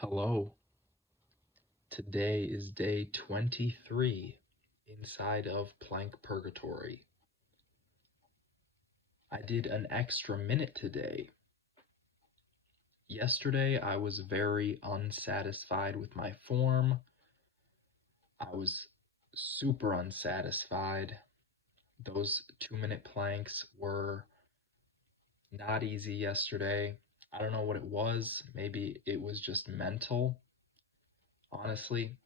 Hello. Today is day 23 inside of Plank Purgatory. I did an extra minute today. Yesterday I was very unsatisfied with my form. I was super unsatisfied. Those 2-minute planks were not easy yesterday. I don't know what it was. Maybe it was just mental. Honestly,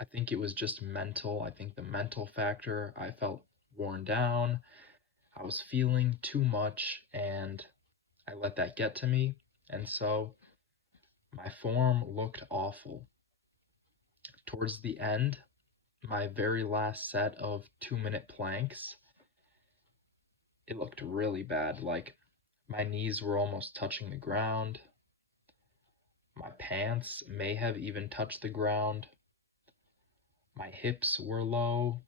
I think it was just mental. I think the mental factor, I felt worn down. I was feeling too much and I let that get to me. And so my form looked awful. Towards the end, my very last set of 2-minute planks, it looked really bad. Like my knees were almost touching the ground. My pants may have even touched the ground. My hips were low.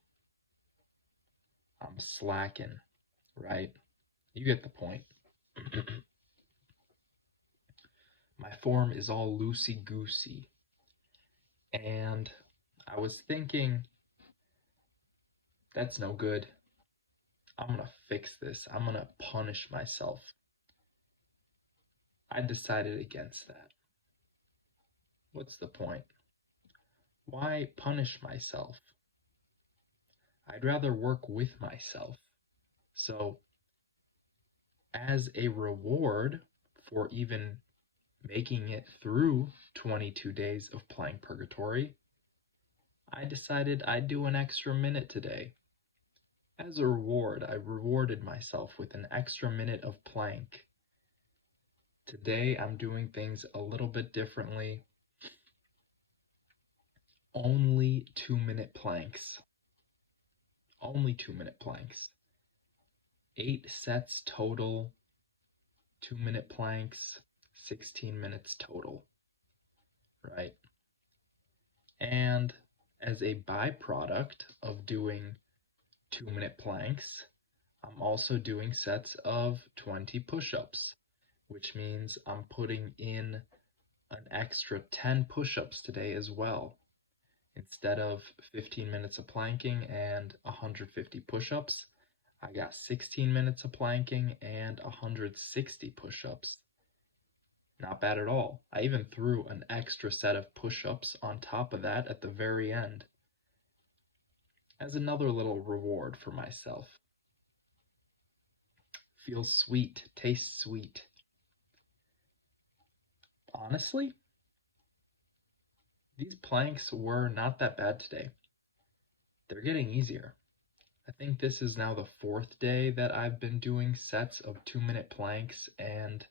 I'm slacking, right? You get the point. My form is all loosey-goosey. And I was thinking, that's no good. I'm gonna fix this. I'm gonna punish myself. I decided against that. What's the point? Why punish myself? I'd rather work with myself. So, as a reward for even making it through 22 days of Plank Purgatory, I decided I'd do an extra minute today. As a reward, I rewarded myself with an extra minute of plank. Today I'm doing things a little bit differently. Only 2-minute planks. Only 2-minute planks. 8 sets total, 2-minute planks, 16 minutes total, right? And as a byproduct of doing 2-minute planks, I'm also doing sets of 20 push-ups, which means I'm putting in an extra 10 push-ups today as well. Instead of 15 minutes of planking and 150 push-ups, I got 16 minutes of planking and 160 push-ups. Not bad at all. I even threw an extra set of push-ups on top of that at the very end, as another little reward for myself. Feels sweet, tastes sweet. Honestly, these planks were not that bad today. They're getting easier. I think this is now the 4th day that I've been doing sets of 2-minute planks, and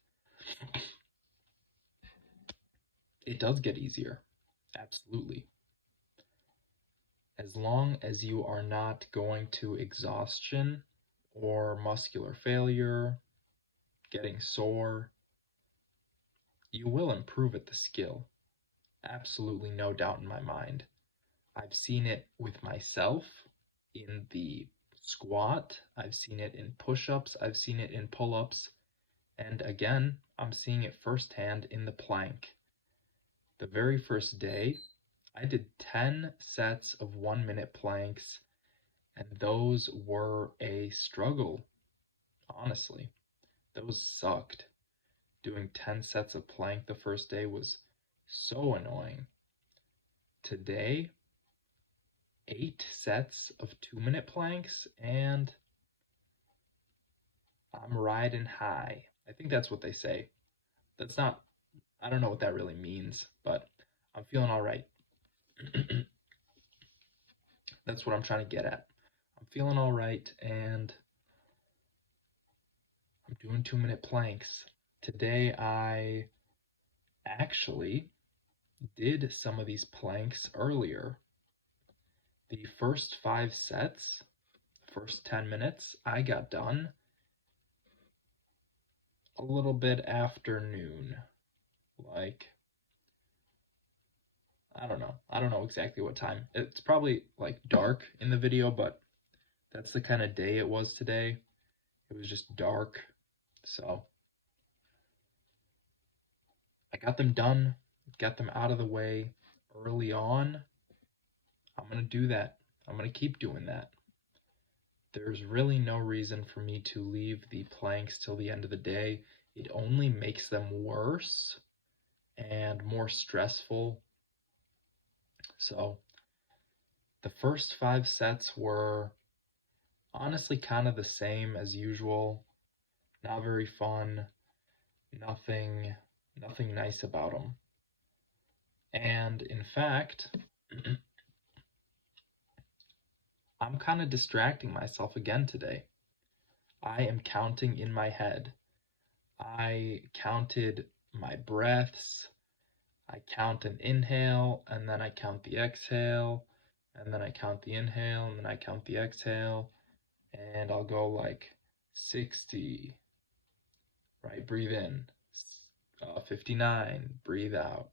it does get easier. Absolutely. As long as you are not going to exhaustion or muscular failure, getting sore, you will improve at the skill. Absolutely no doubt in my mind. I've seen it with myself in the squat, I've seen it in push-ups, I've seen it in pull-ups, and again, I'm seeing it firsthand in the plank. The very first day, I did 10 sets of 1-minute planks, and those were a struggle, honestly. Those sucked. Doing 10 sets of plank the first day was so annoying. Today, 8 sets of 2-minute planks, and I'm riding high. I think that's what they say. That's not, I don't know what that really means, but I'm feeling all right. That's what I'm trying to get at. I'm feeling all right, and I'm doing 2-minute planks. Today I actually did some of these planks earlier. The first 5 sets, first 10 minutes, I got done a little bit after noon. Like, I don't know exactly what time. It's probably like dark in the video, but that's the kind of day it was today. It was just dark, so I got them done get them out of the way early on, I'm going to do that. I'm going to keep doing that. There's really no reason for me to leave the planks till the end of the day. It only makes them worse and more stressful. So the first 5 sets were honestly kind of the same as usual. Not very fun. Nothing nice about them. And in fact, I'm kind of distracting myself again today. I am counting in my head. I counted my breaths. I count an inhale, and then I count the exhale, and then I count the inhale, and then I count the exhale, and I'll go like 60, right? Breathe in. 59, breathe out.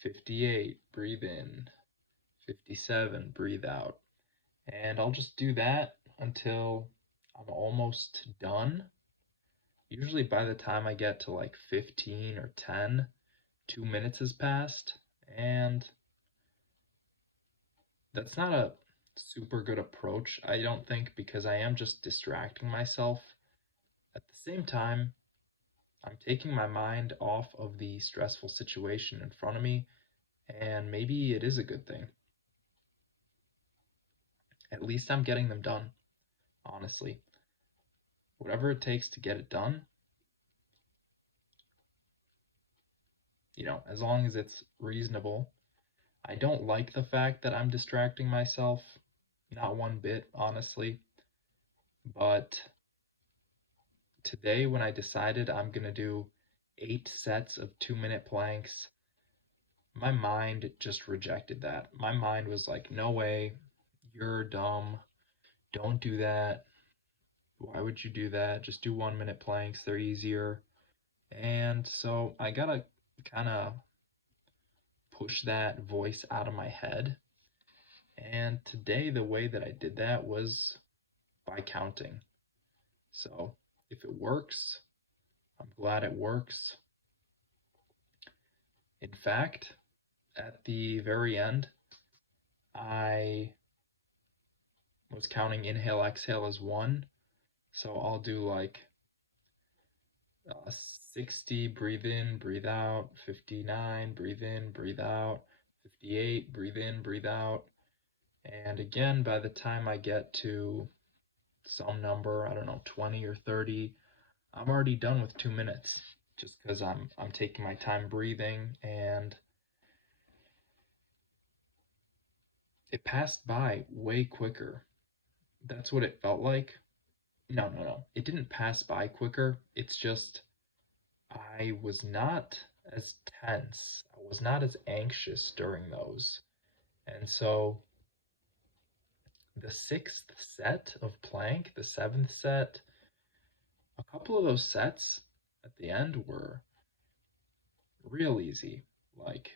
58, breathe in. 57, breathe out. And I'll just do that until I'm almost done. Usually by the time I get to like 15 or 10, 2 minutes has passed, and that's not a super good approach, I don't think, because I am just distracting myself. At the same time, I'm taking my mind off of the stressful situation in front of me, and maybe it is a good thing. At least I'm getting them done, honestly. Whatever it takes to get it done, as long as it's reasonable. I don't like the fact that I'm distracting myself, not one bit, honestly. But today, when I decided I'm going to do 8 sets of 2-minute planks, my mind just rejected that. My mind was like, no way, you're dumb, don't do that. Why would you do that? Just do 1-minute planks, they're easier. And so I gotta kind of push that voice out of my head. And today, the way that I did that was by counting. So if it works, I'm glad it works. In fact, at the very end, I was counting inhale, exhale as 1. So I'll do like 60, breathe in, breathe out, 59, breathe in, breathe out, 58, breathe in, breathe out. And again, by the time I get to some number, I don't know, 20 or 30, I'm already done with 2 minutes, just because I'm taking my time breathing, and it passed by way quicker. That's what it felt like. No. It didn't pass by quicker. It's just I was not as tense. I was not as anxious during those. And so the 6th set of plank, the 7th set, a couple of those sets at the end were real easy, like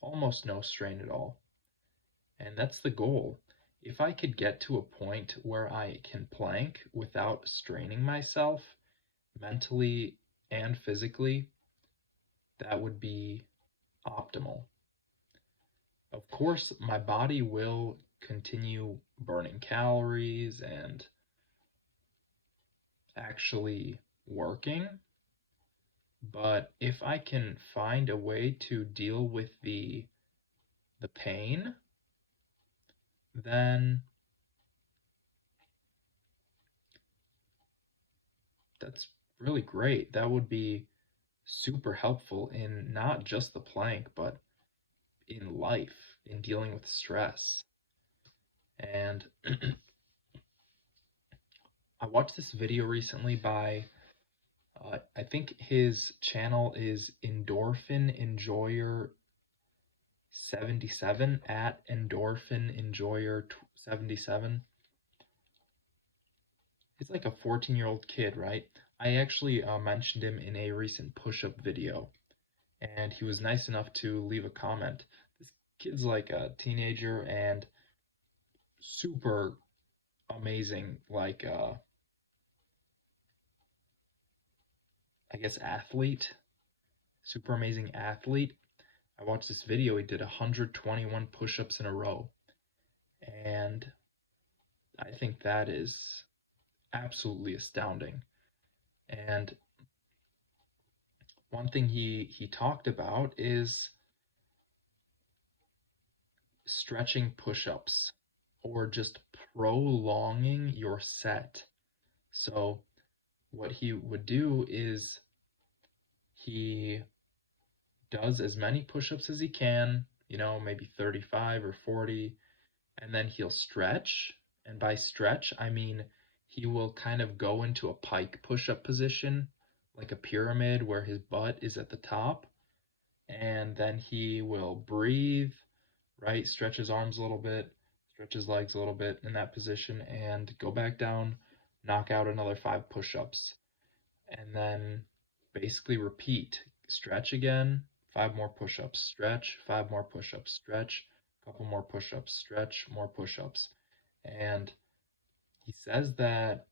almost no strain at all. And that's the goal. If I could get to a point where I can plank without straining myself mentally and physically, that would be optimal. Of course, my body will continue burning calories and actually working, but if I can find a way to deal with the pain, then that's really great. That would be super helpful in not just the plank, but in life, in dealing with stress. And I watched this video recently by, I think his channel is Endorphin Enjoyer 77, at Endorphin Enjoyer 77. He's like a 14-year-old kid, right? I actually mentioned him in a recent push-up video, and he was nice enough to leave a comment. This kid's like a teenager and super amazing, like I guess athlete, super amazing athlete. I watched this video, he did 121 push-ups in a row. And I think that is absolutely astounding. And one thing he talked about is stretching push-ups or just prolonging your set. So what he would do is he does as many push-ups as he can, maybe 35 or 40, and then he'll stretch. And by stretch, I mean he will kind of go into a pike push-up position, like a pyramid where his butt is at the top, and then he will breathe, right? Stretch his arms a little bit, stretch his legs a little bit in that position, and go back down, knock out another 5 push-ups, and then basically repeat. Stretch again, 5 more push-ups, stretch, 5 more push-ups, stretch, a couple more push-ups, stretch, more push-ups. And he says that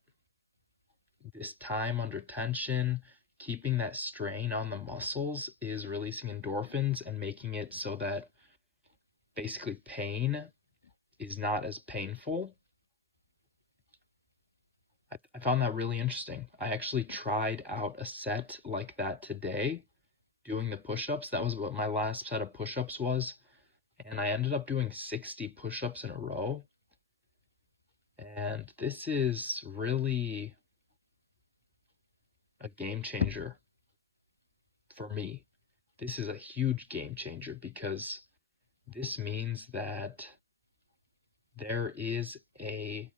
this time under tension, keeping that strain on the muscles is releasing endorphins and making it so that basically pain is not as painful. I found that really interesting. I actually tried out a set like that today, doing the push-ups. That was what my last set of push-ups was. And I ended up doing 60 push-ups in a row. And this is really a game changer for me. This is a huge game changer because this means that there is a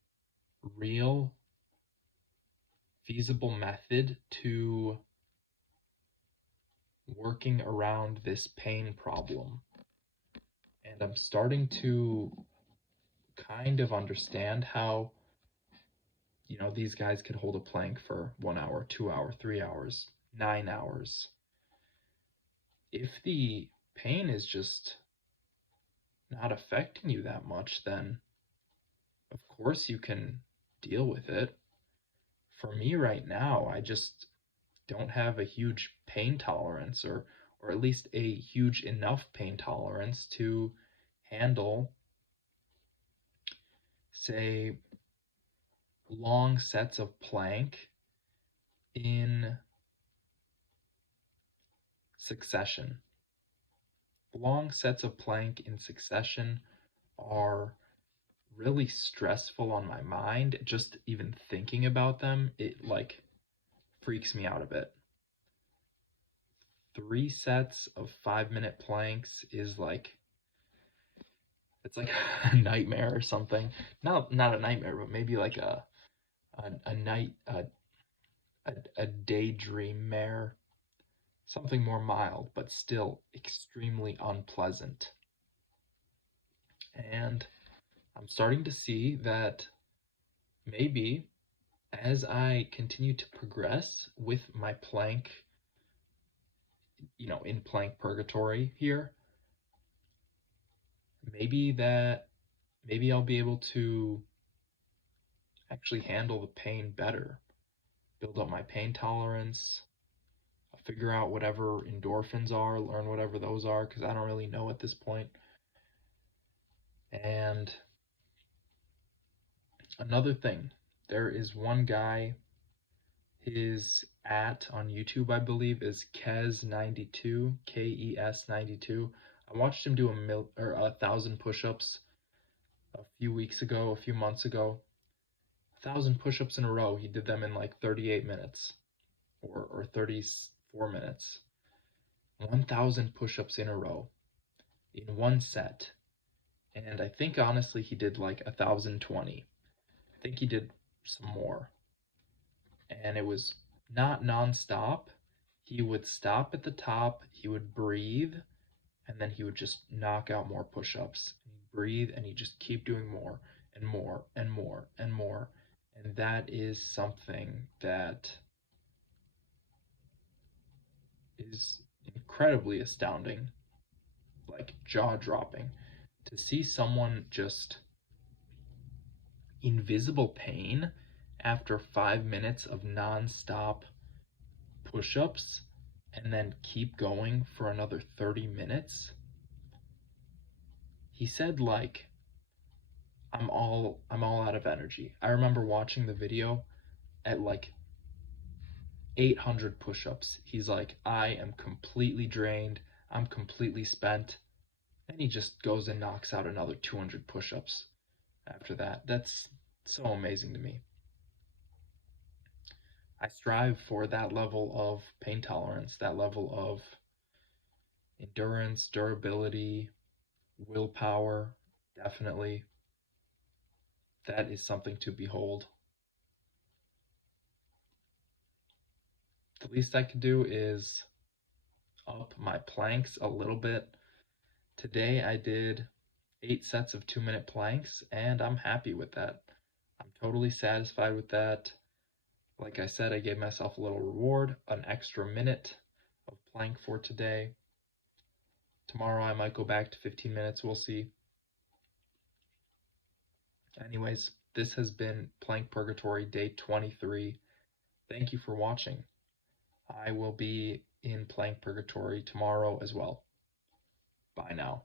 real feasible method to working around this pain problem. And I'm starting to kind of understand how, these guys could hold a plank for 1 hour, 2 hours, 3 hours, 9 hours. If the pain is just not affecting you that much, then of course you can deal with it. For me right now, I just don't have a huge pain tolerance, or at least a huge enough pain tolerance to handle, say, long sets of plank in succession. Long sets of plank in succession are really stressful on my mind. Just even thinking about them, it freaks me out a bit. 3 sets of 5-minute planks is it's like a nightmare or something. Not a nightmare, but maybe like a night a daydream mare. Something more mild, but still extremely unpleasant. And I'm starting to see that maybe as I continue to progress with my plank, in plank purgatory here, maybe I'll be able to actually handle the pain better, build up my pain tolerance, figure out whatever endorphins are, learn whatever those are, because I don't really know at this point. And another thing, there is one guy, his on YouTube, I believe, is Kes92, KES92. I watched him do 1,000 push-ups a few months ago. 1,000 push-ups in a row. He did them in 38 minutes or 34 minutes. 1,000 push-ups in a row in one set. And I think honestly he did 1,020. I think he did some more. And it was not non-stop. He would stop at the top, he would breathe, and then he would just knock out more push-ups. And he'd breathe, and he'd just keep doing more and more and more and more. And that is something that is incredibly astounding, jaw-dropping, to see someone just invisible pain after 5 minutes of non-stop push-ups and then keep going for another 30 minutes. He said like I'm all out of energy. I remember watching the video at like 800 push-ups. He's like, I am completely drained. I'm completely spent. And he just goes and knocks out another 200 push-ups after that. That's so amazing to me. I strive for that level of pain tolerance, that level of endurance, durability, willpower, definitely. That is something to behold. The least I could do is up my planks a little bit. Today I did 8 sets of 2-minute planks, and I'm happy with that. I'm totally satisfied with that. Like I said, I gave myself a little reward, an extra minute of plank for today. Tomorrow I might go back to 15 minutes, we'll see. Anyways, this has been Plank Purgatory Day 23. Thank you for watching. I will be in Plank Purgatory tomorrow as well. Bye now.